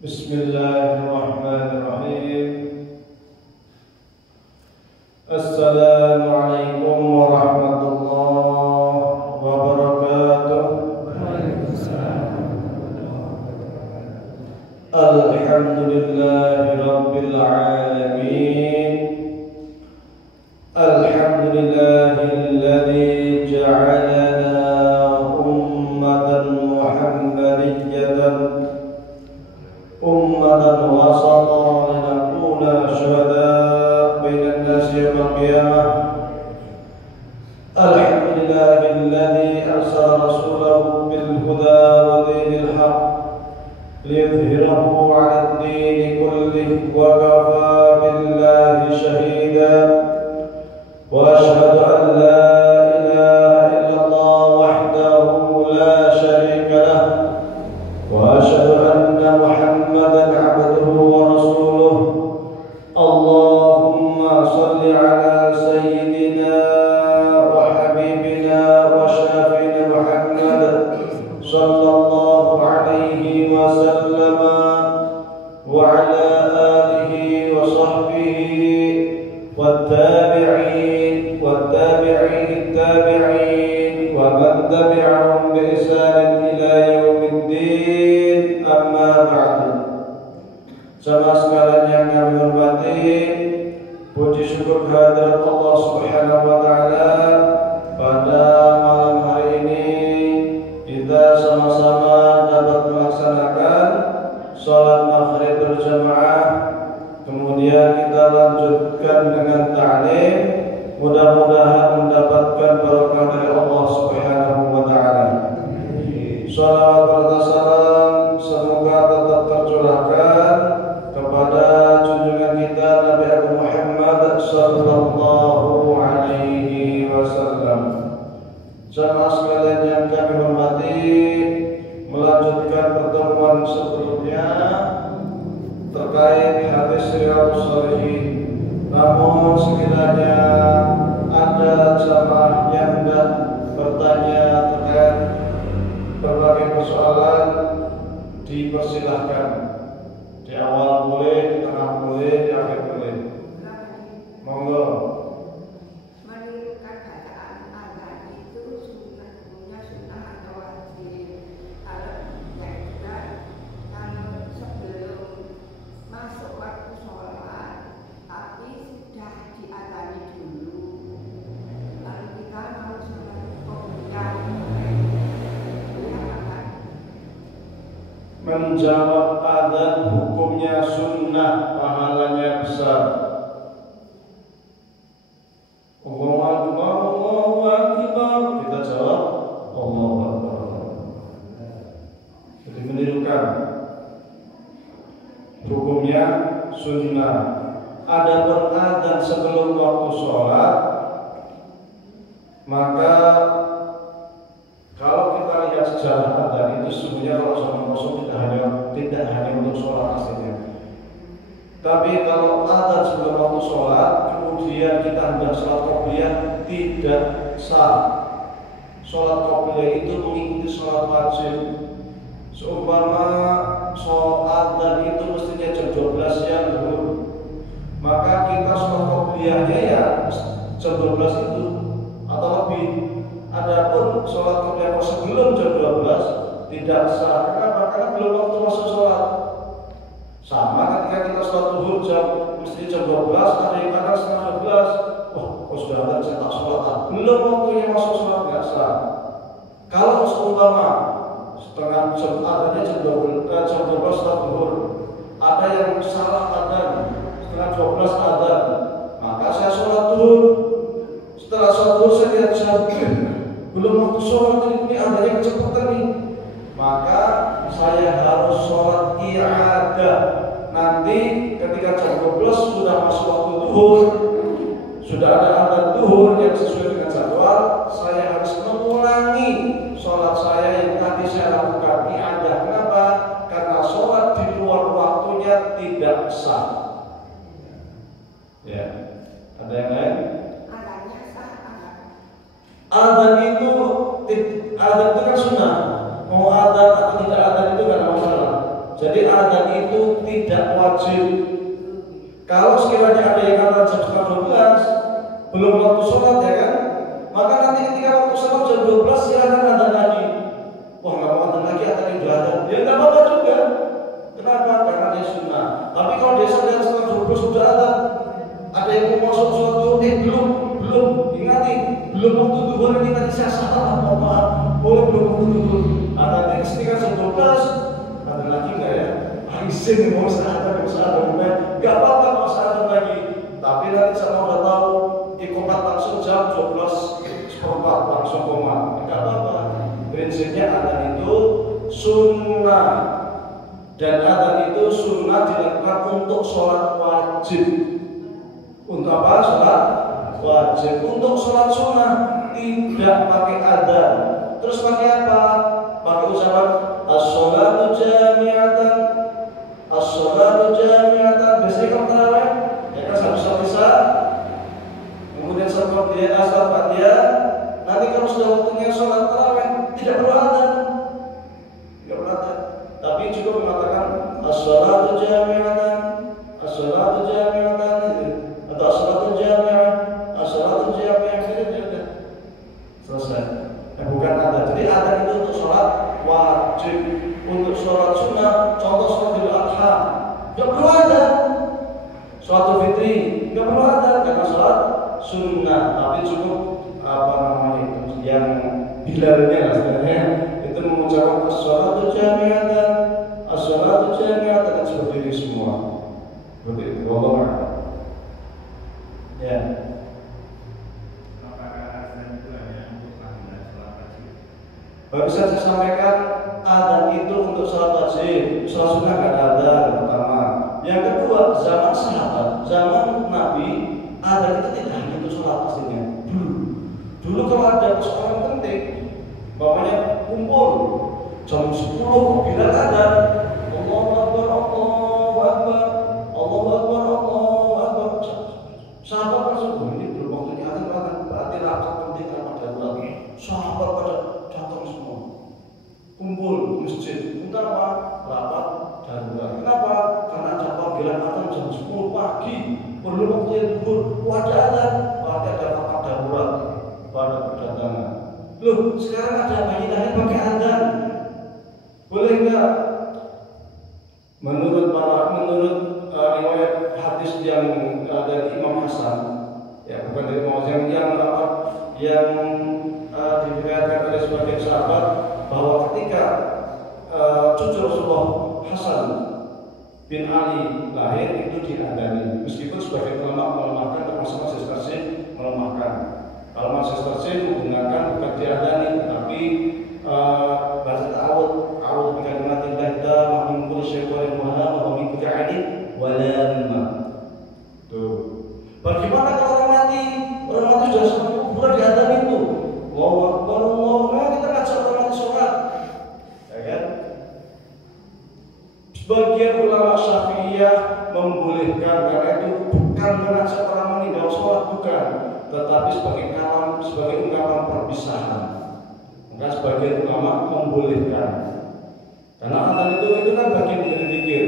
Bismillahirrahmanirrahim. Assalamualaikum warahmatullahi wabarakatuh. Alhamdulillahi rabbil alamin. Alhamdulillahilladzi ja'alana ummatan muhammadiyatan ummatan wasatan linakuna syuhada bainan nasi yaumil qiyamah. Alhamdulillahilladzi arsala rasulahu bil huda wa dinil haqq liyudhhirahu 'ala ad-dini kullihi wa kafaa billahi shahida. Wa ashhadu an la ilaha illallah wahdahu la sharika lah wa ashhadu anna Muhammadan 'abduhu wa rasuluh. Allahumma shalli 'ala sayyidina wa habibina wa syafiina Muhammad sallallahu alaihi wa sallama wa 'ala alihi wa sahbihi wat-tabi'in wat-tabi'in tabi'in wa man tabi'ahum bi ihsan ila yaumiddin. Amma ba'du. Sama sekalian yang kami hormati, puji syukur kehadirat Allah Subhanahu wa taala, pada malam hari ini kita sama-sama dapat melaksanakan salat maghrib berjamaah. Kemudian kita lanjutkan dengan ta'lim. Mudah-mudahan mendapatkan barokah dari Allah Subhanahu wa taala. Shalawat serta salam semoga tetap tercurahkan kepada junjungan kita Nabi Agung Muhammad sallallahu alaihi wasallam. Jamaah sekalian yang kami hormati, melanjutkan pertemuan sebelumnya terkait hadis Riyadhus Shalihin. Namun sekiranya ada jamaah yang hendak bertanya terkait berbagai persoalan, dipersilahkan. Di awal boleh, di tengah boleh, di akhir boleh. Monggo. Menirukan bacaan azan itu hukumnya sunnah atau wajib? Kalau yang sudah, kalau sebelum masuk waktu sholat tapi sudah diazani dulu, lalu kita mau sholat qobliyah, menjawab adzan hukumnya sunnah, pahalanya besar. Allahu Akbar, Allahu Akbar. Kita jawab Allahu Akbar. Jadi menirukan, hukumnya sunnah. Adapun adzan sebelum waktu sholat, maka kalau kita lihat sejarah adzan itu sebenarnya kalau sama Rasul tidak hanya untuk sholat aslinya. Tapi kalau adzan sebelum waktu sholat, kemudian kita hendak sholat qobliyah, tidak sah. Sholat qobliyah itu mengikuti sholat wajib. Seumpama sholat adzan itu mestinya jam 12 siang zuhur, maka kita sholat qobliyahnya ya jam 12 itu atau lebih. Adapun sholat qobliyah sebelum jam 12 tidak sah. Kenapa? Karena belum waktu masuk sholat. Sama ketika kita sholat zuhur mesti jam 12, ada yang kadang setengah 12. Wah, kok sudah ada saya tak sholat? Belum waktunya masuk sholat, nggak sah. Kalau seumpama setengah jam, adanya jam 12 sholat zuhur, ada yang salah adzan setengah 12 adzan, maka saya sholat zuhur. Setelah sholat zuhur saya lihat jam, belum waktu sholat, ini adanya kecepatan nih, maka saya harus sholat i'adah. Nanti ketika jam 12 sudah masuk waktu zuhur, sudah ada adzan zuhur yang sesuai dengan jadwal, saya harus mengulangi sholat saya yang tadi saya lakukan i'adah. Kenapa? Karena sholat di luar waktunya tidak sah. Ya, ada yang lain? Adzan itu kan sunnah. Mau adzan atau tidak adzan itu kan masalah. Jadi adzan itu tidak wajib. Kalau sekiranya ada yang adzan jam setengah 12 belum waktu sholat ya kan, maka nanti ketika waktu sholat jam 12 silakan adzan lagi. Wah nggak mau adzan lagi, adzan itu adzan, ya nggak apa-apa juga. Kenapa? Karena dia sunnah. Tapi kalau dia sadar setengah 12 sudah adzan, ada yang mau masuk sholat dulu, belum, ingati, belum waktu duhur ini tadi saya salah, mohon maaf, boleh belum waktu duhur. Nanti ketika jam 12 ada lagi nggak ya? Izin mau saat nggak apa-apa kalau saat lagi. Tapi nanti saya udah tahu ikomat langsung jam 12:04 langsung koma, nggak apa-apa. Prinsipnya adzan itu sunnah, dan adzan itu sunnah dilakukan untuk sholat wajib. Untuk apa? Sholat wajib. Untuk sholat sunnah tidak pakai adzan. Terus pakai apa? Pakai ucapan as-sholatu jami'atan, as-sholatu jami'atan. Biasanya kalau tarawih ya kan satu bisa, kemudian setelah dia asal dia, nanti kalau sudah waktunya sholat tarawih tidak perlu adzan, tapi cukup mengatakan as-sholatu jami'atan, as-sholatu jami'atan atau as-sholatu jami'ah, as-sholatu jami'ah, selesai. Bukan adzan. Jadi adzan itu untuk sholat wajib. Untuk sholat sunnah, contoh sholat Idul Adha, nggak perlu adzan. Sholat Idul Fitri nggak perlu adzan karena sholat sunnah. Tapi cukup yang bilalnya lah sebenarnya itu mengucapkan as-sholatu jami'atan, as-sholatu jami'atan, dan seperti ini semua. Seperti itu. Allah ya. Baru saja saya sampaikan adzan itu untuk sholat wajib, sholat sunnah nggak ada adzan pertama. Yang kedua, zaman sahabat, zaman Nabi, adzan itu tidak hanya untuk sholat pastinya. Dulu kalau ada persoalan penting, bapaknya kumpul jam 10 bilang adzan, Allahu Akbar, Allahu Akbar, Allahu Akbar, Allahu Akbar. Sahabat langsung ini belum waktunya adzan, berarti rapat penting apa darurat. Sahabat pada datang semua, kumpul di masjid. Untuk apa? Rapat darurat. Kenapa? Karena ada panggilan adzan jam 10 pagi. Perlu waktu yang duhur, ada adzan, berarti ada rapat darurat pada kedatangan. Loh, sekarang ada bayi lahir pakai adzan, boleh nggak? Menurut riwayat hadis yang dari Imam Hasan, ya bukan dari Imam Hasan, yang diriwayatkan oleh sebagian sahabat bahwa ketika cucu Rasulullah Hasan bin Ali lahir itu diadzani, meskipun sebagian ulama melemahkan, termasuk Masjid Tasir melemahkan. Kalau Masjid Tasir menggunakan bukan diadzani, tapi baca ta'awud bikalimatillah tammah min kulli syaitanir rajim wa min kulli 'ainin walamma. Tuh. Bagaimana kalau orang mati sudah sampai kuburan diadzani itu? Allahu Akbar, Allahu Akbar, kita ngajak orang mati sholat, ya kan? Sebagian ulama Syafi'iyah membolehkan, karena itu bukan mengajak orang meninggal sholat, bukan, tetapi sebagai ungkapan perpisahan. Maka sebagian ulama membolehkan, karena adzan itu kan bagian dari zikir.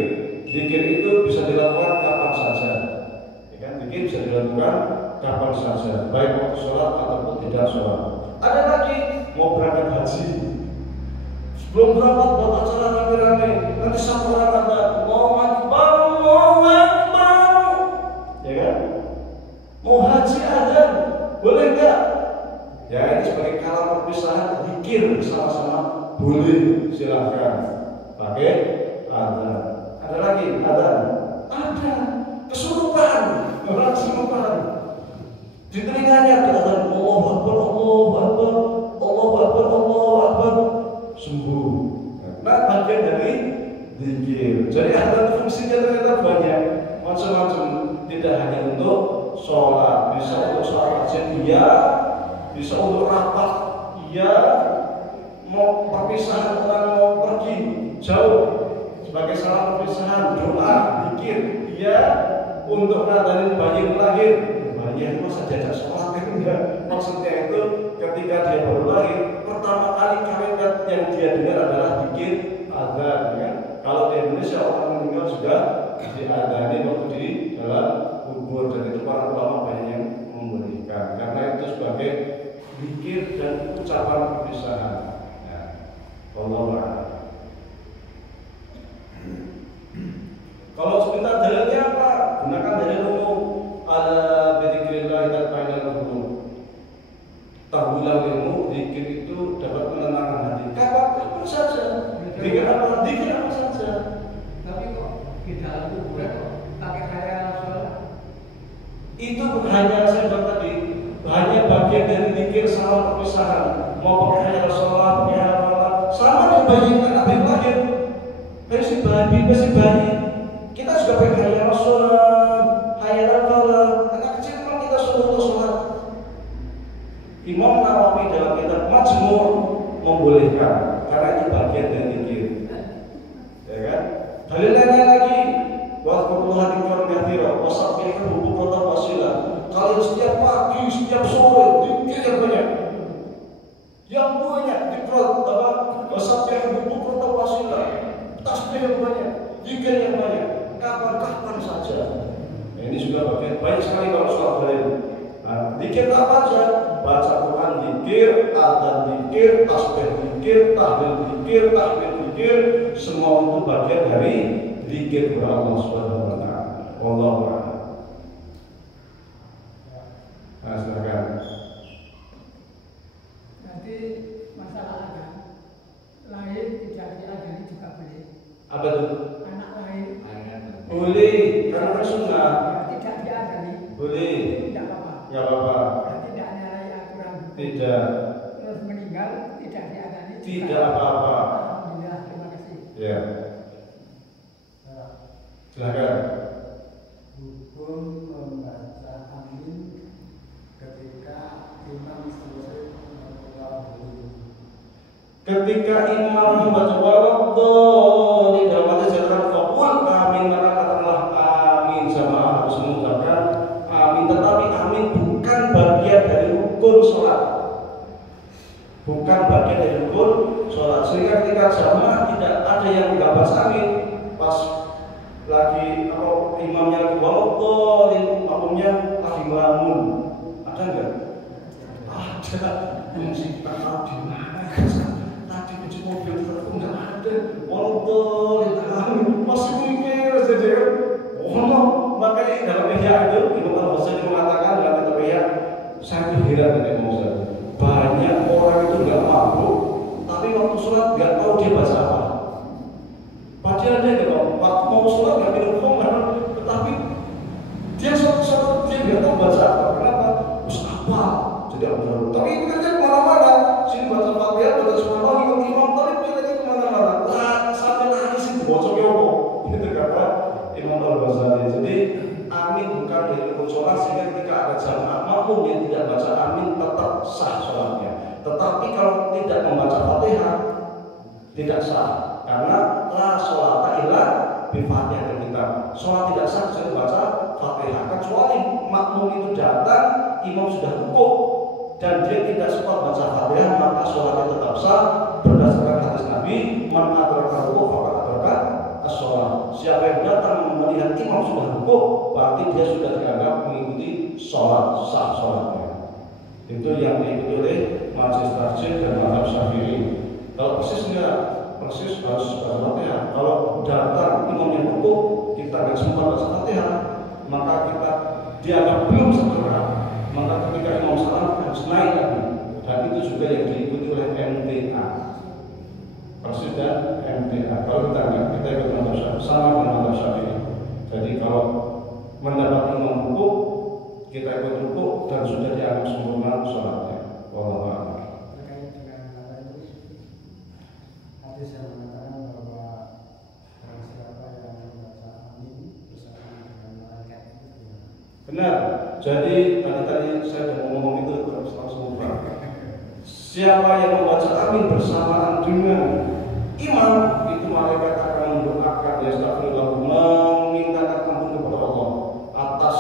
Zikir itu bisa dilakukan kapan saja, ya kan? Zikir bisa dilakukan kapan saja, baik waktu sholat ataupun tidak sholat. Ada lagi mau berangkat haji, sebelum berangkat buat acara rame-rame, nanti satu orang ada Allahu Akbar, Allahu Akbar, ya kan? Mau haji adzan, boleh nggak? Ya ini sebagai kalam perpisahan, zikir bersama-sama, boleh, silakan pakai adzan. Ada lagi adzan, ada kesurupan, orang kesurupan. Di telinganya ada Allahu Akbar, Allahu Akbar, Allahu Akbar, Allahu Akbar, sembuh. Nah, bagian dari zikir. Jadi ada fungsinya ternyata banyak, macam-macam. Tidak hanya untuk sholat, bisa untuk sholat wajib, iya, bisa untuk rapat, iya, mau perpisahan orang mau pergi jauh sebagai salah perpisahan, doa, zikir, iya, untuk ngadain bayi lahir. Ya masa jajak sholat itu enggak. Maksudnya itu ketika dia baru lahir, pertama kali kalimat yang dia dengar adalah zikir adzan, ya. Kalau di Indonesia diadani waktu di dalam kubur, dan itu para ulama banyak yang memberikan karena itu sebagai zikir dan ucapan perpisahan. Ya. Wallahu a'lam. Kalau sebentar dalilnya apa? Gunakan dalil umum. Ala bidzikrillah tatma'innul qulub. Tahulah ilmu, zikir itu dapat menenangkan hati. Kapan saja. Zikir apa saja. Tapi kok di dalam kuburan kok pakai khayal sholat? Itu hanya saya bilang tadi, hanya bagian dari zikir sama perpisahan. Mau pakai khayal sholat, pakai khayal sholat, sama dengan bayi anak bayi lahir. Masih bayi. Kita juga pakai khayal sholat, khayal sholat. Anak kecil memang kita suruh untuk sholat. Imam Nawawi dalam kitab Majmu' membolehkan karena itu bagian dari zikir. Ya kan? Dalil lainnya lagi, waqtullaha dzikran katsira wa sabbihu bukratan wa asila. Kalian setiap pagi, setiap sore zikir yang banyak. Yang banyak dzikran apa? Wa sabbihu bukratan wa asila. Tasbih yang banyak, zikir yang banyak. Kapan saja. Nah, ini juga bagian banyak sekali kalau sholat dalil. Nah, zikir apa aja? Baca Quran zikir, adzan zikir, tasbih zikir, tahlil zikir, tahmid zikir, semua itu bagian dari zikir kepada Allah Subhanahu wa taala. Wallahu a'lam. Nah, silakan. Nanti masalah ada lahir tidak diadani juga boleh. Apa itu? Anak lahir Boleh, karena sunnah. tidak diadani. Boleh. Tidak apa-apa. Ya apa? Tidak nyalahi aturan. Tidak. Terus meninggal tidak diadani. Tidak apa-apa. Alhamdulillah, terima kasih. Ya. Silakan. Hukum membaca amin ketika imam selesai membaca. Ketika imam membaca waladhdallin dalam hadis dikatakan faqul amin, maka katakanlah amin. Jamaah harus mengucapkan amin, tetapi amin bukan bagian dari rukun sholat. Bukan bagian dari rukun sholat. Sehingga ketika jamaah tidak ada yang nggak baca amin, pas lagi atau imamnya lagi waladhdallin, makmumnya lagi ngelamun, ada nggak? Ada. Mesti kita tahu di mana. Tadi kunci mobil terus nggak ada, waladhdallin, masih mikir saja kan? Oh, makanya dalam Ihya itu Imam Al-Ghazali mengatakan dalam kitab Ihya, saya heran dengan Imam. Banyak orang itu nggak mabuk, tapi waktu sholat nggak tahu dia baca apa. Padahal dia nggak tahu, waktu mau sholat nggak minum khamr, tetapi dia sholat dia nggak tahu baca apa. Kenapa? Terus apa? Jadi abdul. Tapi ini kan kemana-mana. Sini baca Fatihah, baca Subhanallah, ikut imam, tapi bilangnya kemana-mana. Lah sampai nangis itu bocor yopo. Itu kata Imam Al-Ghazali. Jadi amin bukan dari rukun sholat, sehingga ketika ada jamaah makmum yang tidak baca amin tetap sah sholatnya. Tetapi kalau tidak membaca Fatihah tidak sah, karena la sholata illa bi Fatihah kita. Sholat tidak sah kecuali baca Fatihah. Kecuali makmum itu datang, imam sudah rukuk dan dia tidak sempat baca Fatihah, maka sholatnya tetap sah berdasarkan hadis Nabi, man adraka rukuk faqad adraka as-sholat. Siapa yang datang melihat imam sudah rukuk, berarti dia sudah dianggap mengikuti sholat, sah sholatnya. Itu yang diikuti oleh majelis tarjih dan mazhab Syafi'i. Kalau persis harus baca Fatihah. Kalau datang imam yang rukuk, kita nggak sempat baca Fatihah, maka kita dianggap belum sempurna. Maka ketika imam salam harus naik lagi, dan itu juga yang diikuti oleh MTA. Persis dan MTA. Kalau kita enggak, kita ikut mazhab sama dengan mazhab Syafi'i. Jadi kalau mendapat imam rukuk, kita ikut rukuk dan sudah dianggap sempurna sholatnya. Wallahu a'lam. Terkait dengan hal itu, hadis yang mengatakan bahwa barang siapa yang membaca amin bersama dengan malaikat itu gimana? Benar. Jadi tadi saya sudah ngomong itu terus langsung lupa. Siapa yang membaca amin bersamaan dengan imam, itu malaikat akan mendoakan, yastaghfirullah, memintakan ampun kepada Allah atas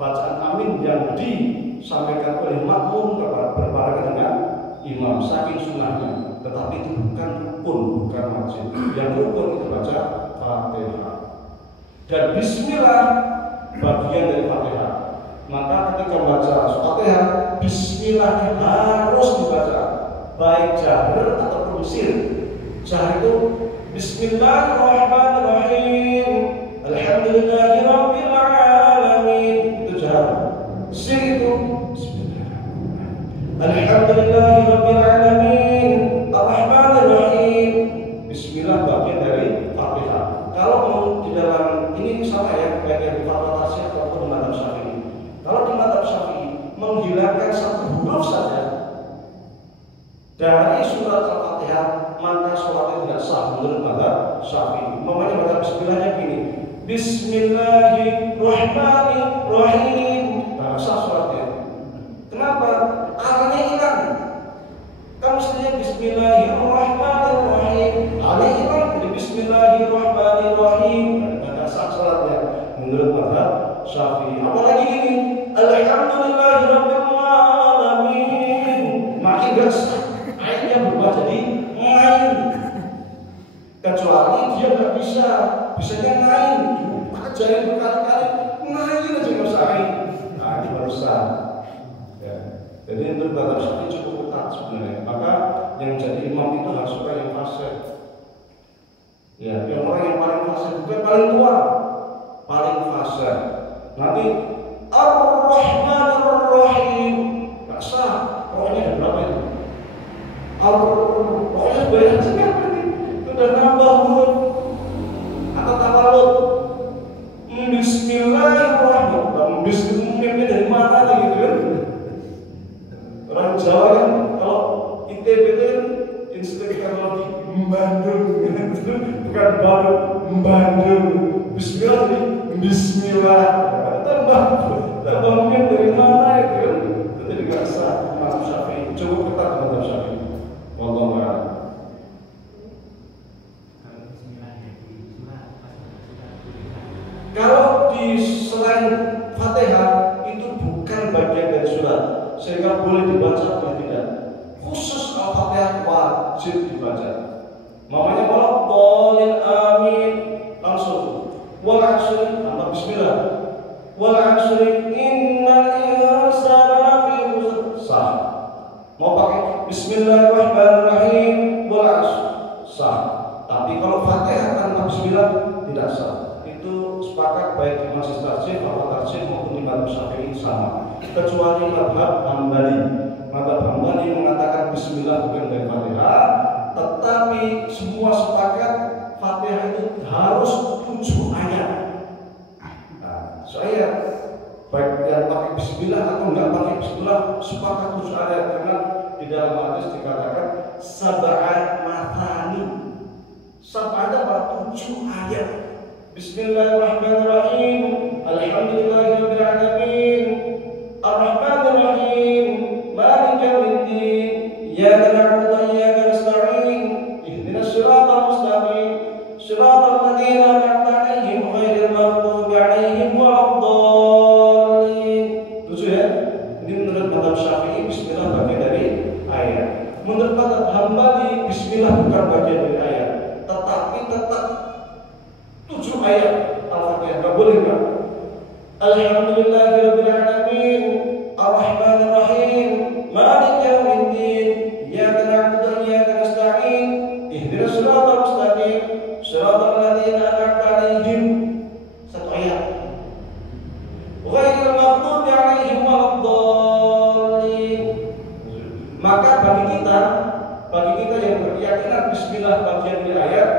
bacaan amin yang disampaikan oleh makmum berbarengan dengan imam, saking sunnahnya. Tetapi itu bukan rukun, bukan wajib. Yang rukun itu baca Fatihah. Dan bismillah bagian dari Fatihah. Maka ketika baca Fatihah, bismillah harus dibaca, baik jahar ataupun sir. Jahar itu Bismillahirrahmanirrahim, Alhamdulillahirabbil alamin, itu jahar. Sir itu Bismillahirrahmanirrahim, Alhamdulillahirabbil alamin, Arrahmanirrahim. Bismillah bagian dari Fatihah. Kalau mau di dalam ini sama ya, baik yang di Fatwa Tasya ataupun di Madzhab Syafi'i. Kalau di Madzhab Syafi'i menghilangkan satu huruf saja dari surat Al-Fatihah, maka sholatnya tidak sah menurut Madzhab Syafi'i. Umpamanya baca bismillahnya gini, Bismillahirrahmanirrahim, nah, sah sholatnya. Kenapa? Alnya hilang. Kan mestinya Bismillahirrahmanirrahim, alnya hilang, jadi Bismillahirrahmanirrahim, tidak sah sholatnya menurut Madzhab Syafi'i. Apalagi ini Alhamdulillahirabbil alamin, makin gak sah. Ainnya berubah jadi ngain. Kecuali dia nggak bisanya ngain, ajarin berkali-kali ngain aja nggak usah ain. Nah ini baru sah. Ya. Jadi untuk Madzhab Syafi'i cukup ketat sebenarnya. Maka yang jadi imam itu harus suka yang fasih. Ya, yang orang yang paling fasih bukan paling tua, paling fasih. Nanti Ar-Rahmanir-Rahim nggak sah. Pokoknya ada berapa itu? Pokoknya banyak sekali. Sudah nambah huruf atau tawalut. Bismillahirrahmanirrahim. Bismillahirrahmanirrahim dari mana gitu kan? Orang Jawa kan kalau ITB itu kan Institut Teknologi Bandung, bukan Bandung, Bandung. Bismillah jadi Bismillah. Tambah mungkin dari mana itu kan? Itu jadi nggak sah. Madzhab Syafi'i cukup ketat Madzhab Syafi'i. Wallahu a'lam. Kalau di selain Fatihah itu bukan bagian dari surat, sehingga boleh dibaca boleh tidak. Khusus Al-Fatihah wajib dibaca. Mamanya kalau boleh amin langsung. Wal 'ashri tambah bismillah. Wal 'ashri innal insana lafi khusr. Sah. Mau pakai Bismillahirrahmanirrahim wal 'ashri sah. Tapi kalau Fatihah tanpa bismillah tidak sah. Itu sepakat baik di Majelis Tarjih, Fatwa Tarjih maupun di Madzhab Syafi'i sama. Kecuali Madzhab Hambali. Madzhab Hambali mengatakan bismillah bukan dari Fatihah, tetapi semua sepakat Fatihah itu harus 7 ayat. Nah, saya baik yang pakai bismillah atau enggak pakai bismillah sepakat 7 ayat, karena di dalam hadis dikatakan sab'at mathani. Sab'at apa? 7 ayat. Bismillahirrahmanirrahim, Alhamdulillahirabbil alamin, Arrahmanirrahim, Maliki yaumiddin, Iyyaka na'budu wa iyyaka nasta'in, ihdinas siratal mustaqim, siratal ladzina an'amta 'alaihim ghairil maghdubi 'alaihim waladdallin. 7 ya. Ini menurut Madzhab Syafi'i bismillah bagian dari ayat. Menurut Madzhab Hambali bismillah bukan bagian dari ayat, tetapi tetap 7 ayat Al-Fatihah. Enggak boleh enggak? Alhamdulillahirabbil alamin, Arrahmanirrahim, Maliki yaumiddin, Iyyaka na'budu wa iyyaka nasta'in, ihdinas siratal mustaqim, siratal ladzina an'amta 'alaihim. 1 ayat. Ghairil maghdubi 'alaihim waladdallin. Maka bagi kita yang berkeyakinan bismillah bagian dari ayat,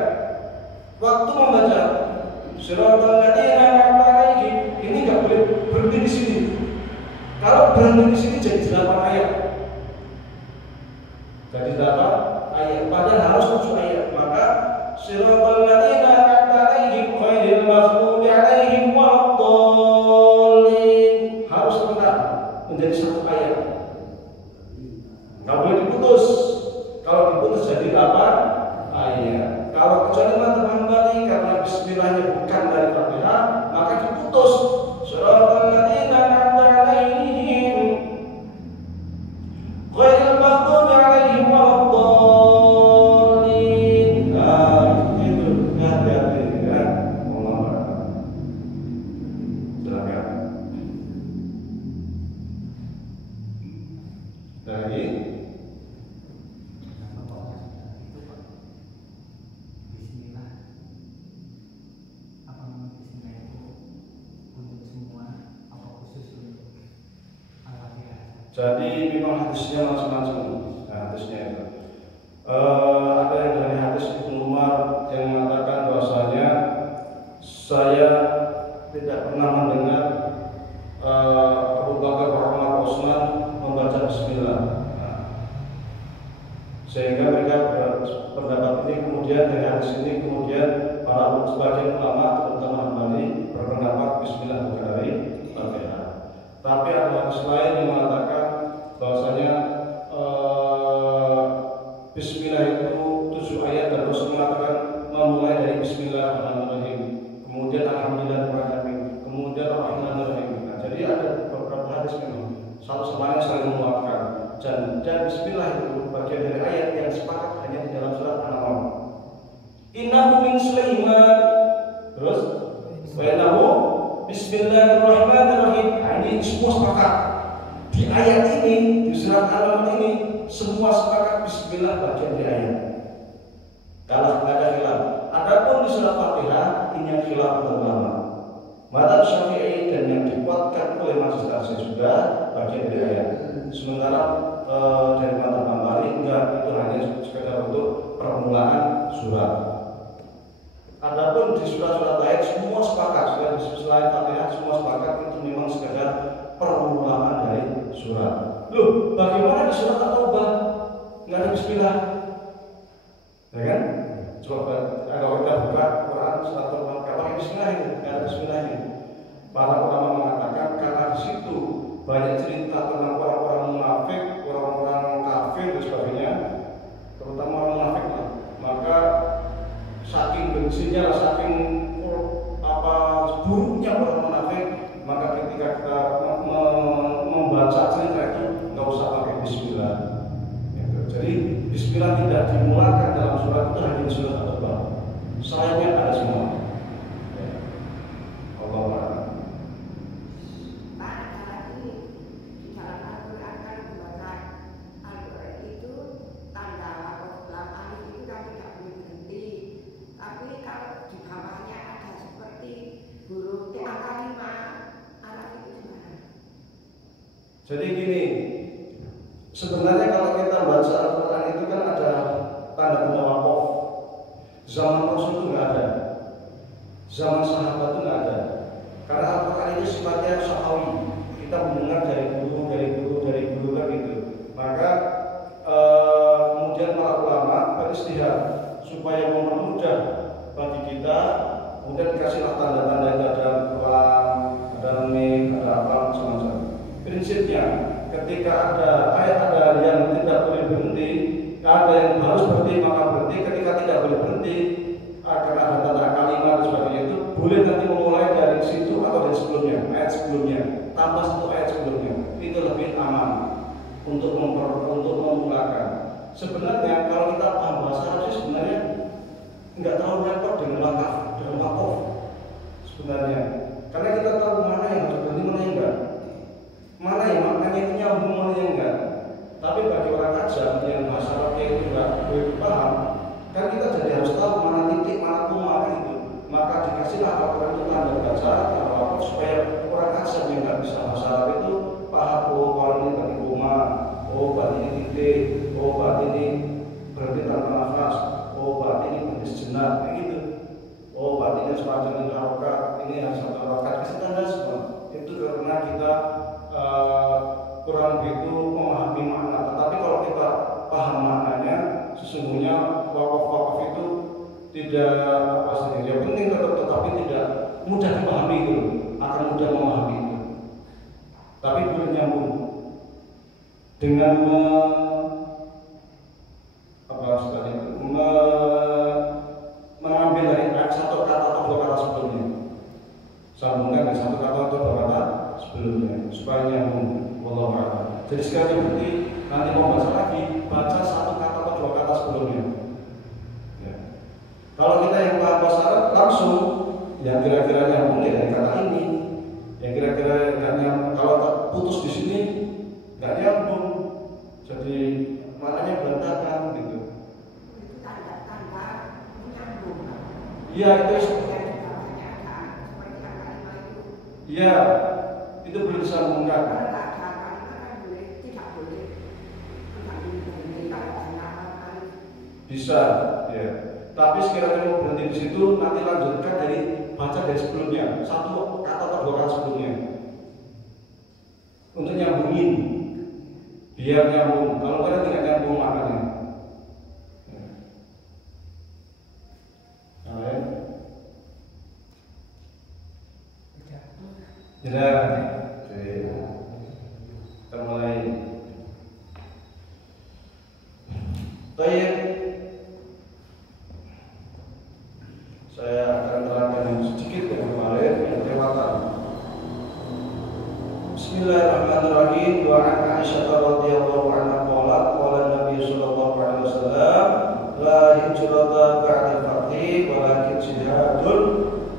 waktu membaca siratal ladzina an'amta 'alaihim ini enggak boleh berhenti di sini. Kalau berhenti di sini jadi 8 ayat. Jadi 8 ayat. Padahal harus 7 ayat. Maka siratal ladzina an'amta 'alaihim ghairil maghdubi 'alaihim waladdallin harus tetap menjadi 1 ayat. Enggak boleh diputus. Kalau diputus jadi 8 ayat. Kalau kecuali Madzhab Hambali karena bismillahnya bukan dari Fatihah, maka diputus. Siratal ladzina an'amta 'alaihim ghairil maghdubi 'alaihim waladdallin. Nah, itu hati-hati ya. Allah. Dari Bismillah. Apa nama Bismillah itu untuk semua? Apa khusus untuk Al-Fatihah? jadi memang hadisnya macam-macam. Nah, hadisnya itu ada yang dari hadis Ibnu Umar yang mengatakan bahwasanya saya tidak pernah mendengar Abu Bakar, Umar, Utsman membaca Bismillah. Nah, sehingga mereka berpendapat ini, kemudian dari hadis ini kemudian para sebagian ulama terutama Hambali berpendapat Bismillah bukan dari Fatihah. Tapi ada hadis lain yang mengatakan bahwasanya Bismillah itu 7 ayat dan Rasul mengatakan memulai dari Bismillahirrahmanirrahim, kemudian Alhamdulillahirrahmanirrahim, kemudian Ar-Rahmanirrahim. Nah, jadi ada beberapa hadis memang satu sama lain saling menguatkan. Dan Bismillah itu bagian dari ayat yang sepakat hanya di dalam surat An-Naml. Innahu min Sulaiman, terus wa innahu Bismillahirrahmanirrahim. Nah, ini semua sepakat. Di ayat ini, di surat An-Naml ini semua sepakat Bismillah bagian dari ayat. Kalau nggak ada khilaf. Adapun di surat Fatihah ini yang khilaf ulama. Mazhab Syafi'i dan yang dikuatkan oleh Majelis Tahsin juga bagian dari ayat. Sementara dari mazhab Hambali enggak, itu hanya sekedar untuk permulaan surat. Adapun di surat-surat lain semua sepakat, selain Fatihah semua sepakat itu memang sekedar permulaan dari surat. Loh, bagaimana di surat At-Taubah nggak ada Bismillah? Ya kan? Coba kalau kita buka Quran surat At-Taubah nggak pakai Bismillah itu, nggak ada Bismillahnya. Para ulama mengatakan karena di situ banyak cerita tentang orang-orang munafik, orang-orang kafir dan sebagainya, terutama orang munafik lah. Maka saking bencinya, saking buruknya orang munafik, maka ketika kita membaca cerita itu nggak usah pakai Bismillah. Jadi Bismillah tidak dimulakan dalam surat itu, hanya di surat At-Taubah. Sayangnya ada semua. Allah Akbar. Jadi gini, sebenarnya kalau kita baca Al-Quran itu kan ada tanda tanda wakaf. Zaman Rasul itu nggak ada, zaman sahabat itu nggak ada. Karena Al-Quran itu sifatnya syafawi. Kita mendengar dari guru kan gitu. Maka kemudian para ulama beristihad supaya mempermudah bagi kita, kemudian dikasihlah tanda-tanda itu, ada pelang, ada mim, ada apa macam-macam. Prinsipnya, ketika ada yang tidak boleh berhenti, ada yang harus berhenti maka berhenti. Ketika tidak boleh berhenti, karena ada tanda kalimat dan sebagainya, itu boleh nanti memulai dari situ atau dari sebelumnya, ayat sebelumnya, tambah satu ayat sebelumnya. Itu lebih aman untuk memulakan. Sebenarnya kalau kita paham bahasa Arab sih sebenarnya nggak terlalu repot dengan wakaf sebenarnya, karena kita tahu mana yang harus berhenti, mana yang enggak. Mana yang maknanya itu nyambung, mana yang enggak. Tapi bagi orang ajam yang bahasa Arabnya itu enggak paham, kan kita jadi harus tahu mana titik, mana koma gitu. Maka dikasihlah Al-Quran itu tanda baca, tanda wakaf, supaya orang ajam yang enggak bisa bahasa Arab itu paham. Oh, kalau ini berarti koma, oh berarti ini titik, oh berarti ini berarti tanpa nafas, oh berarti ini berarti sejenak, kayak gitu. Oh berarti ini semacam ini harokat, ini harus satu harokat, kasih tanda semua. Itu karena kita kurang begitu memahami makna. Tetapi kalau kita paham maknanya, sesungguhnya wakaf-wakaf itu tidak apa saja, ya penting tetapi tidak mudah dipahami itu, akan mudah memahami itu. Tapi boleh nyambung dengan mengambil dari satu kata atau dua kata sebelumnya, sambungkan dengan satu kata atau dua kata sebelumnya supaya nyambung. Wallahu a'lam. Jadi sekali berarti nanti mau baca lagi, baca satu kata atau dua kata sebelumnya. Ya. Kalau kita yang paham bahasa Arab langsung yang kira-kira nyambung ya dari kata ini, yang kira-kira nggak nyambung, kalau putus di sini nggak nyambung. Jadi maknanya berantakan gitu. Itu tanda-tanda menyambung. Iya itu. Yang di bawahnya ada seperti agama itu. Iya itu belum disambungkan. Kalau tak ada agama kan tidak boleh berhenti kalau banyak amal. Bisa, ya. Tapi sekiranya mau berhenti di situ, nanti lanjutkan baca dari sebelumnya, satu kata atau dua kata sebelumnya, untuk nyambungin, biar nyambung. Kalau kalian tidak nyambung maknanya. Jelas. Oke. Kita mulai. Baik. Saya akan terangkan sedikit yang kemarin yang kelewatan. Bismillahirrahmanirrahim. Wa an Aisyah radhiyallahu anha qalat qala Nabi sallallahu alaihi wasallam la hijrata ba'da al-fathi walakin jihadun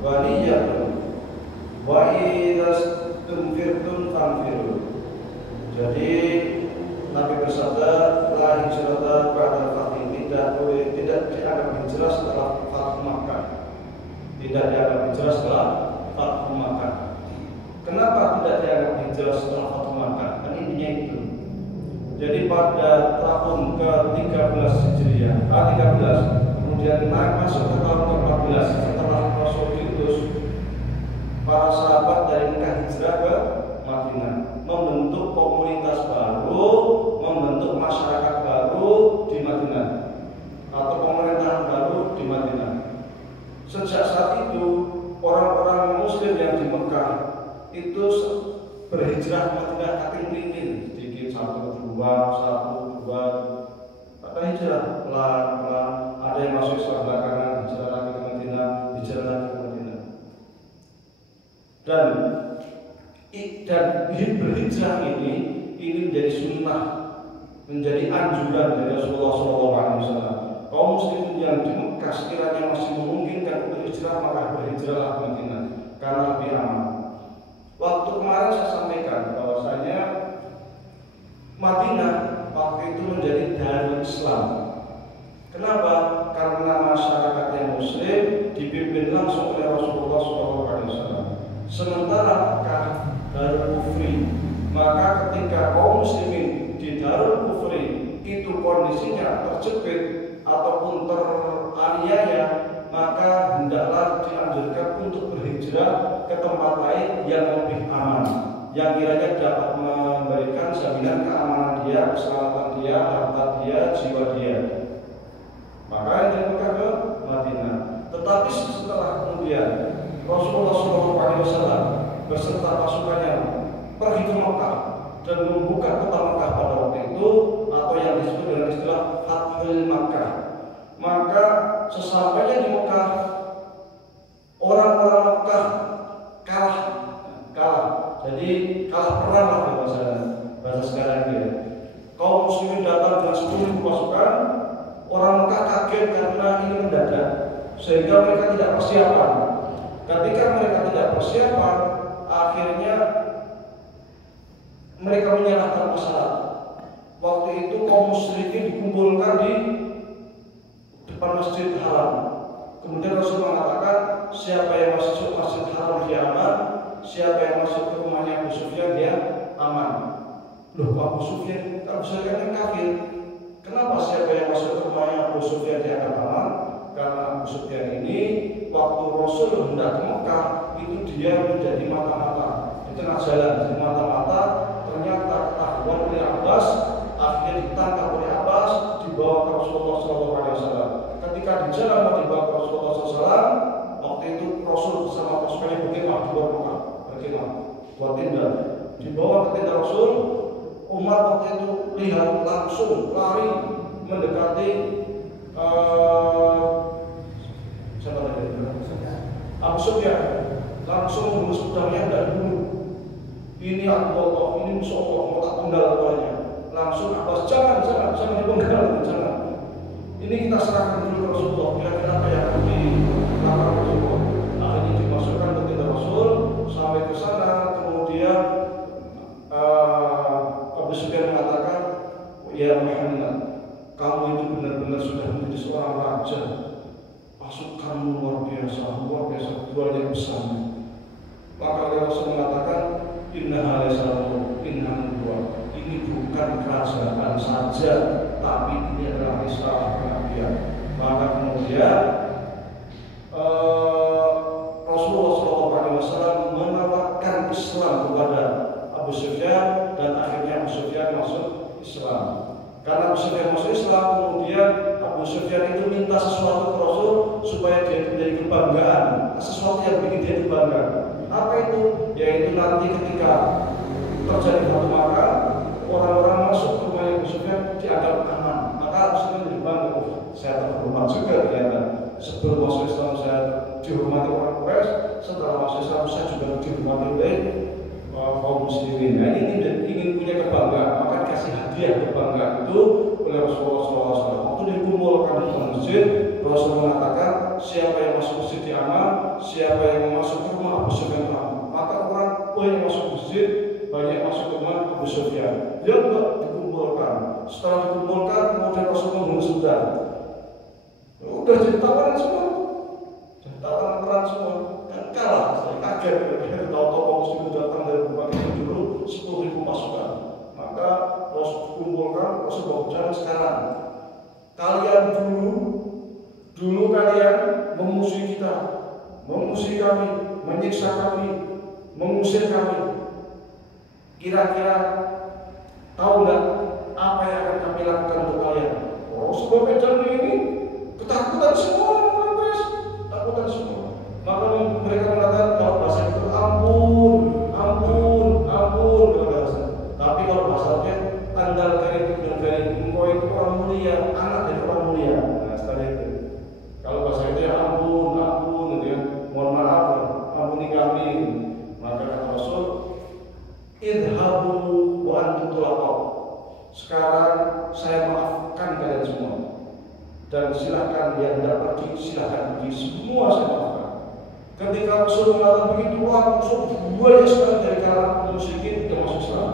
wa niyyatun wa idza tunfirtum fanfiru. Jadi Nabi bersabda la hijrata ba'da al-fathi, tidak dianggap hijrah setelah Fathu Makkah. Tidak dianggap hijrah setelah Fathu Makkah. Kenapa tidak dianggap hijrah setelah Fathu Makkah? Kan intinya itu. Jadi pada tahun ke-13 Hijriah, 13, kemudian masuk ke tahun ke-14 setelah Rasul diutus, para sahabat dari Mekah hijrah ke Madinah, membentuk komunitas baru, membentuk masyarakat baru di Madinah atau pemerintahan baru di Madinah. Sejak saat itu orang-orang Muslim yang di Mekah itu berhijrah ke Madinah kating-kating, sedikit satu dua, ada hijrah pelan-pelan. Ada yang masuk Islam belakangan, hijrah lagi ke Madinah, hijrah lagi ke Madinah. Dan berhijrah ini menjadi sunnah, menjadi anjuran dari Rasulullah SAW. Kaum muslimin yang di Mekah sekiranya masih memungkinkan untuk hijrah, maka berhijrahlah ke Madinah karena lebih aman. Waktu kemarin saya sampaikan bahwasanya Madinah waktu itu menjadi Darul Islam. Kenapa? Karena masyarakatnya Muslim dipimpin langsung oleh Rasulullah SAW. Sementara Mekah Darul Kufri, maka ketika kaum muslimin di Darul Kufri itu kondisinya terjepit ataupun teraniaya, maka hendaklah dianjurkan untuk berhijrah ke tempat lain yang lebih aman, yang kiranya dapat memberikan jaminan keamanan dia, keselamatan dia, harta dia, jiwa dia. Maka dia Mekah ke Madinah. Tetapi setelah kemudian Rasulullah SAW beserta pasukannya pergi ke Mekah dan membuka kota Mekah pada waktu itu, atau yang disebut dengan istilah Fathul Makkah. Maka sesampainya di Mekah, orang-orang Mekah kalah. Jadi kalah perang lah bahasa sekarang ini. Kaum muslimin datang dengan 10.000 pasukan. Orang Mekah kaget karena ini mendadak, sehingga mereka tidak persiapan. Ketika mereka tidak persiapan, akhirnya mereka menyalahkan masalah. Waktu itu kaum musyrikin dikumpulkan di depan Masjid Haram. Kemudian Rasul mengatakan, siapa yang masuk Masjid Haram dia aman, siapa yang masuk ke rumahnya Abu Sufyan dia aman. Loh, Abu Sufyan kan kafir. Kenapa siapa yang masuk ke rumahnya Abu Sufyan dia aman? Karena Abu Sufyan ini waktu Rasul hendak ke Mekah itu dia menjadi mata-mata di tengah jalan, di mata-mata. Ternyata ketahuan oleh Abbas, akhirnya ditangkap oleh Abbas, dibawa ke Rasulullah SAW. Ketika di jalan mau dibawa ke Rasulullah SAW, waktu itu Rasul bersama pasukannya berkemah di luar Mekah, berkemah buat tinggal. Dibawa ke tenda Rasul, Umar waktu itu lihat langsung lari mendekati siapa tadi? Abu Sufyan, langsung mengurus pedangnya dan dibunuh. Ini Allah, ini musuh Allah, mau tak tunggal kepalanya. Langsung Abbas, jangan dipenggal, jangan. Ini kita serahkan dulu ke Rasulullah. Kira-kira apa yang akan dilakukan Rasulullah? Akhirnya dimasukkan ke tenda Rasul sampai ke sana. Kemudian Abu Sufyan mengatakan, ya Muhammad, kamu itu benar-benar sudah menjadi seorang raja, pasukanmu luar biasa banyak besarnya. Maka Rasul mengatakan, inna halasalu inna nubuwah, ini bukan kerajaan saja, tapi ini adalah risalah kenabian. Maka kemudian Rasulullah SAW menawarkan Islam kepada Abu Sufyan, dan akhirnya Abu Sufyan masuk Islam. Karena Abu Sufyan masuk Islam, kemudian Abu Sufyan itu minta sesuatu ke Rasul supaya dia menjadi kebanggaan, sesuatu yang bikin dia bangga. Apa itu? Yaitu nanti ketika terjadi Fatu Makkah, orang-orang masuk ke rumah Abu Sufyan dianggap aman. Maka Abu Sufyan jadi bangga, saya terhormat juga ternyata. Sebelum masuk Islam saya dihormati orang Quraisy, setelah masuk Islam saya juga dihormati oleh kaum muslimin. Nah, ini ingin punya kebanggaan, maka dikasih hadiah kebanggaan itu oleh Rasulullah SAW. Waktu dikumpulkan di masjid, Rasul mengatakan, siapa yang masuk masjid aman, siapa yang masuk ke rumah Abu Sufyan aman. Maka orang yang masuk masjid banyak masuk ke rumah Abu Sufyan. Dia enggak dikumpulkan. Setelah dikumpulkan, kemudian Rasul menghusudkan. Udah jadi tawaran semua, jadi tawaran perang semua, kan kalah. Saya kaget, tahu tokoh muslim datang dari berbagai penjuru 10.000 pasukan. Maka Rasul kumpulkan, Rasul berbicara sekarang. Kalian dulu kalian memusuhi kita, memusuhi kami, menyiksa kami, mengusir kami. Kira-kira tahu nggak apa yang akan kami lakukan untuk kalian? Oh, sebab bencana ini ketakutan semua, takutan semua. Maka mereka mengatakan kalau bahasa itu ampun. Tapi kalau bahasanya andal dari engkau itu orang mulia, anak dari orang mulia. Nah, setelah itu. Kalau bahasa itu ya ampun, gitu ya. Mohon maaf, ampuni kami. Maka kata Rasul, idhabu wa antum tulaqaw. Sekarang saya maafkan kalian semua. Dan silahkan yang tidak pergi, silahkan pergi. Semua saya maafkan. Ketika Rasul mengatakan begitu, Rasul banyak sekali dari kalangan musyrikin yang masuk Islam.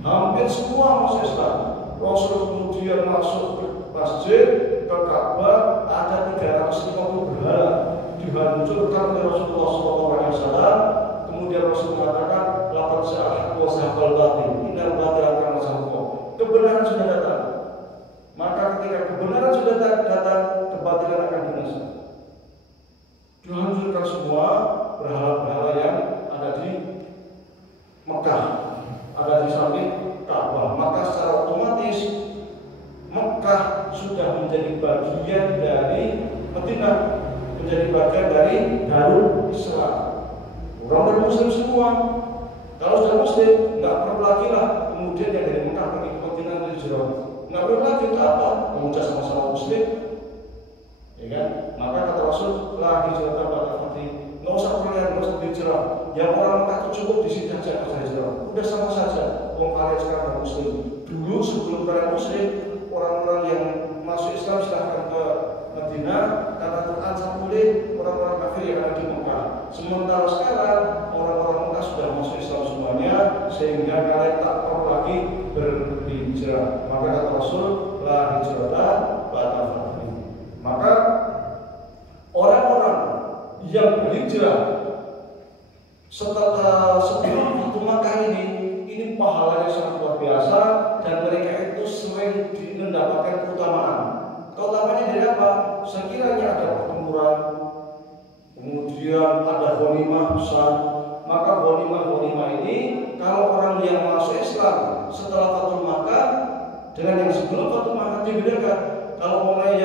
Hampir semua masuk Islam. Rasul kemudian masuk ke masjid, ke Ka'bah, ada 350 berhala dihancurkan oleh Rasulullah SAW. Kemudian Rasul mengatakan, laqad ja'al wa zahaqal batil, innal batila kana zahuqa. Kebenaran sudah datang. Maka ketika kebenaran sudah datang, kebatilan akan binasa. Dihancurkan semua berhala-berhala yang ada di Mekah, ada di samping Ka'bah. Maka secara otomatis Mekah sudah menjadi bagian dari Madinah, menjadi bagian dari Darul Islam. Orang Muslim semua. Kalau sudah Muslim, nggak perlu lagi lah kemudian yang dari Mekah pergi ke Madinah dan hijrah. Nggak perlu lagi untuk apa? Mengucap sama-sama Muslim, ya kan? Maka kata Rasul, la hijrah ba'da fath. Nggak usah kalian, nggak usah hijrah. Yang orang Mekah itu cukup di sini saja nggak usah hijrah. Udah sama saja. Wong kalian sekarang Muslim. Dulu sebelum kalian Muslim, orang-orang yang masuk Islam silahkan ke Madinah, karena Quran sampai orang-orang kafir yang ada di Mekah. Sementara sekarang orang-orang Mekah sudah masuk Islam semuanya, sehingga kalian tak perlu lagi berhijrah. Maka kata Rasul, la hijrah ba'da fath. Maka orang-orang yang berhijrah setelah sebelum Fatu Makkah ini pahalanya sangat luar biasa, dan mereka itu sering mendapatkan keutamaan. Keutamaannya dari apa? Sekiranya ada pertempuran, kemudian ada ghanimah besar, maka ghanimah ini kalau orang yang masuk Islam setelah Fatu Makkah dengan yang sebelum Fatu Makkah dibedakan. Kalau mulai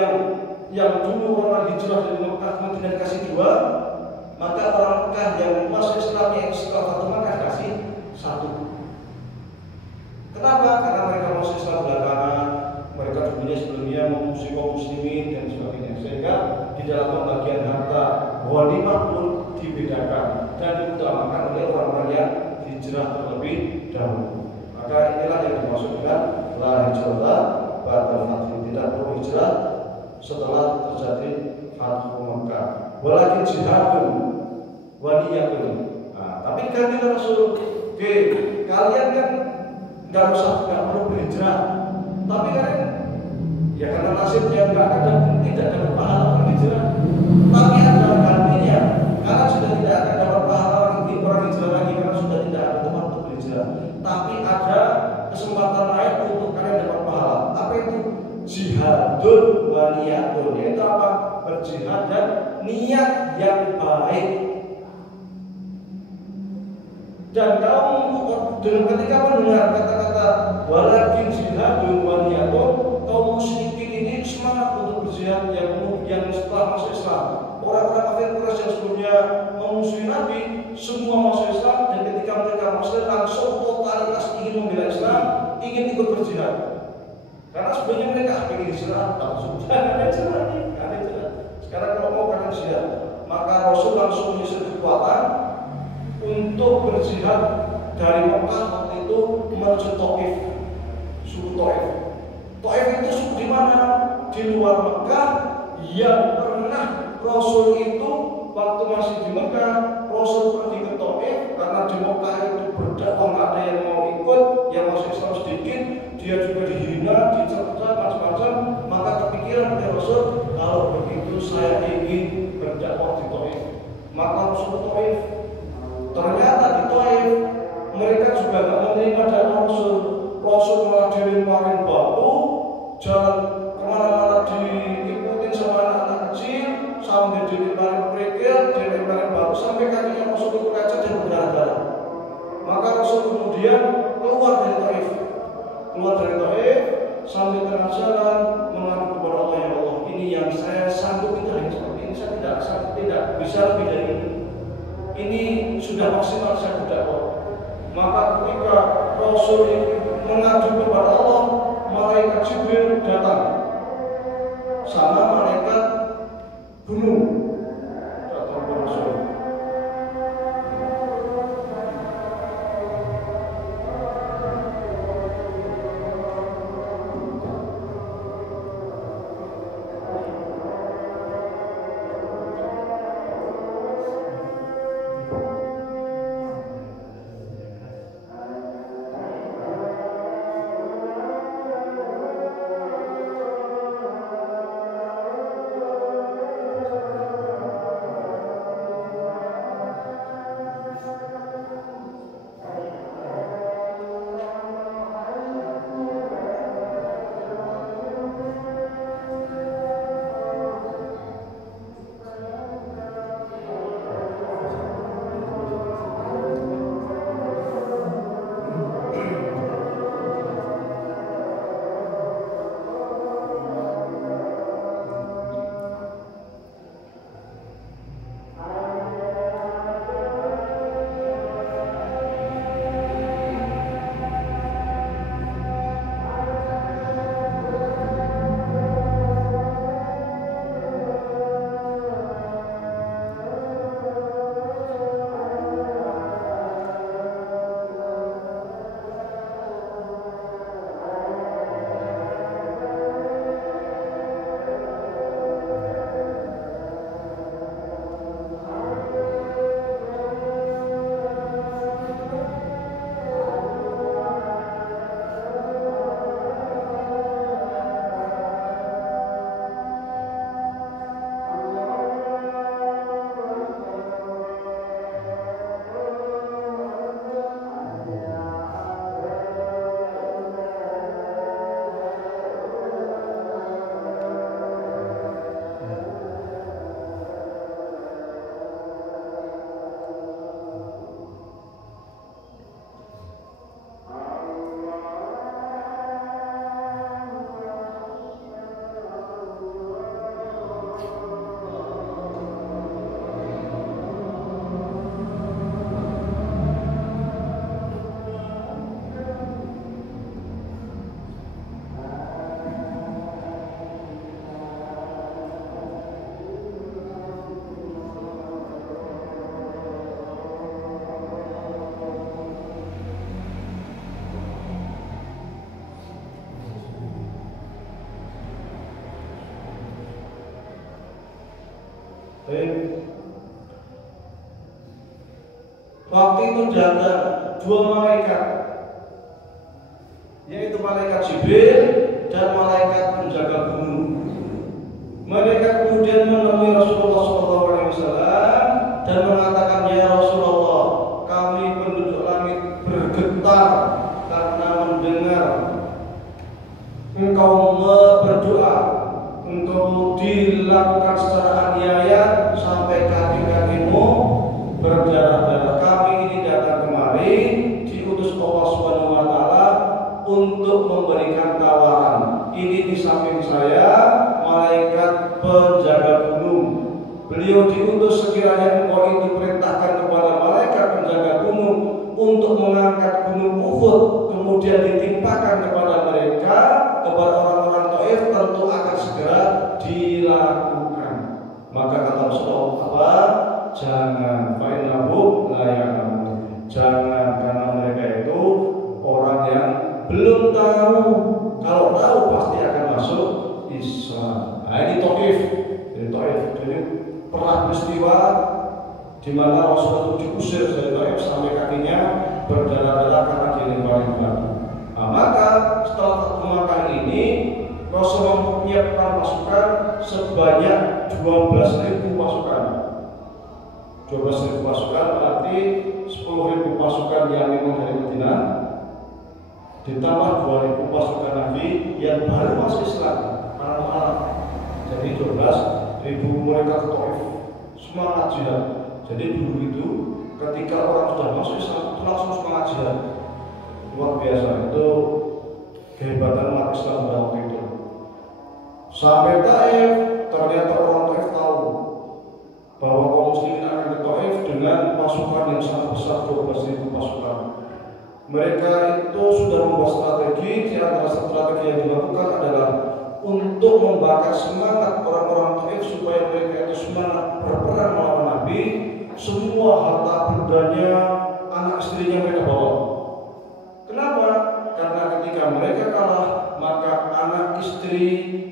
yang dulu orang hijrah dari Mekah kemudian dikasih 2, maka orang Mekah yang masuk Islam yang setelah Fatu Makkah dikasih 1. Kenapa? Karena mereka masuk Islam belakangan, mereka dulunya sebelumnya memusuhi kaum muslimin dan sebagainya, sehingga di dalam pembagian harta ghanimah pun dibedakan dan diutamakan oleh orang-orang yang hijrah terlebih dahulu. Maka inilah yang dimaksud dengan la hijrah ba'da fath. Tidak perlu hijrah setelah terjadi Fatu Makkah. Walakin jihadun wa niyatun. Tapi ganti Rasul, kalian kan nggak perlu berhijrah, Tapi kan ya karena nasibnya enggak ada tidak dapat pahala hijrah. Tapi ada gantinya, karena sudah tidak akan dapat pahala orang hijrah lagi karena sudah tidak ada tempat untuk berhijrah. Tapi ada kesempatan lain untuk kalian dapat pahala. Apa itu? Jihadun wa niyatun, yaitu apa? Berjihad dan niat yang baik. Dan kaum ketika mendengar kata-kata walakin jihadun wa niyatun, kaum musyrikin ini semangat untuk berjihad yang setelah masuk Islam. Orang-orang kafir Quraisy yang sebelumnya memusuhi Nabi, semua masuk Islam, dan ketika mereka masuk langsung totalitas ingin membela Islam, ingin ikut berjihad. Karena sebelumnya mereka ingin hijrah, langsung jangan hijrah. Sekarang kalau mau kalian jihad, maka Rasul langsung menyisir kekuatan untuk berjihad dari Mekah waktu itu menuju Taif, suku Taif. Taif itu suku di mana? Di luar Mekah yang pernah Rasul itu waktu masih di Mekah, Rasul pergi ke Taif karena di Mekah itu berdakwah ada yang mau ikut, yang masih Islam sedikit, dia juga dihina, dicerca macam-macam. Maka kepikiran oleh Rasul, kalau begitu saya ingin berdakwah di Taif. Maka Rasul ke Taif. Ternyata di Taif mereka juga tidak menerima dakwah Rasul. Rasul malah dilemparin batu, jalan kemana-mana diikutin sama anak-anak kecil, sambil dilemparin kerikil, dilemparin batu, sampai kakinya Rasul itu lecet dan berdarah-darah. Maka Rasul kemudian keluar dari Taif, sambil tengah jalan mengadu kepada Allah, ya Allah, ini yang saya sanggup tidak seperti ini, saya tidak bisa lebih dari ini. Ini sudah maksimal saya berdakwah. Maka ketika Rasul mengadu kepada Allah, malaikat Jibril datang sama malaikat gunung datang kepada Rasul. Waktu itu datang dua malaikat, yaitu malaikat Jibril dan malaikat penjaga gunung. Mereka kemudian menemui Rasulullah SAW dan mengatakan, ya Rasulullah, kami penduduk langit bergetar karena mendengar engkau berdoa untuk dilakukan secara aniaya sampai kaki-kakimu berdarah-darah. Kami ini datang kemari diutus Allah SWT untuk memberikan tawaran. Ini di samping saya malaikat penjaga gunung. Beliau diutus sekiranya engkau itu perintahkan kepada malaikat penjaga gunung untuk mengangkat gunung Uhud, kemudian ditimpakan kepada mereka, kepada orang-orang Taif, tentu akan segera dilakukan. Maka kata Rasulullah apa? Jangan, fa'innahu la ya'lamun. Jangan, karena mereka itu orang yang belum tahu. Kalau tahu pasti akan masuk Islam. Nah, ini Taif. Jadi pernah peristiwa di mana Rasulullah itu diusir dari Taif sampai kakinya berdarah-darah karena dilempari batu. Nah, maka setelah Fathu Makkah ini Rasulullah menyiapkan pasukan sebanyak 12.000 pasukan. 12.000 pasukan berarti 10.000 pasukan yang memang dari Madinah, ditambah 2.000 pasukan Nabi yang baru masuk Islam, orang Arab. Jadi 12.000 mereka ke Taif, semangat jihad. Jadi dulu itu ketika orang sudah masuk Islam itu langsung semangat jihad. Luar biasa, itu kehebatan umat Islam pada waktu itu. Sampai Taif, ternyata orang Taif tahu bahwa kaum muslimin akan ke Taif dengan pasukan yang sangat besar, 12.000 pasukan. Mereka itu sudah membuat strategi. Di antara strategi yang dilakukan adalah untuk membakar semangat orang-orang Taif supaya mereka itu semangat berperang melawan Nabi. Semua harta bendanya, anak istrinya mereka bawa. Kenapa? Karena ketika mereka kalah, maka anak istri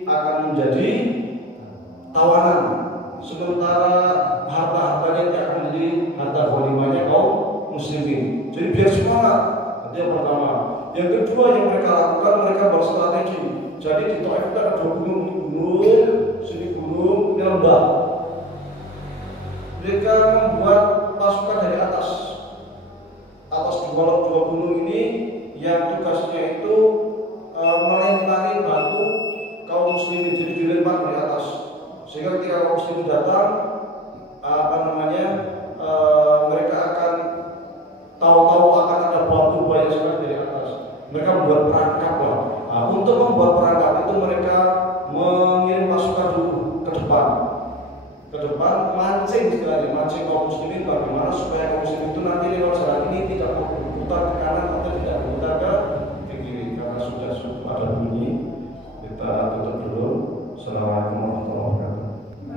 akan menjadi tawanan, sementara harta-hartanya tidak akan menjadi harta ghanimahnya kaum muslimin. Jadi biar semangat. Itu yang pertama. Yang kedua yang mereka lakukan, mereka berstrategi. Jadi di Taif itu ada 2 gunung, sini gunung, ini lembah. Mereka membuat pasukan dari atas 2 gunung ini yang tugasnya itu melempari batu kaum muslimin, jadi dilempar dari atas. Sehingga ketika kaum muslimin datang, mereka akan tahu-tahu akan ada batu banyak sekali dari atas. Mereka membuat perangkap lah. Nah, untuk membuat perangkap itu mereka mengirim pasukan dulu ke depan, mancing kaum muslimin bagaimana supaya kaum muslimin itu nanti lewat jalan ini tidak berputar ke kanan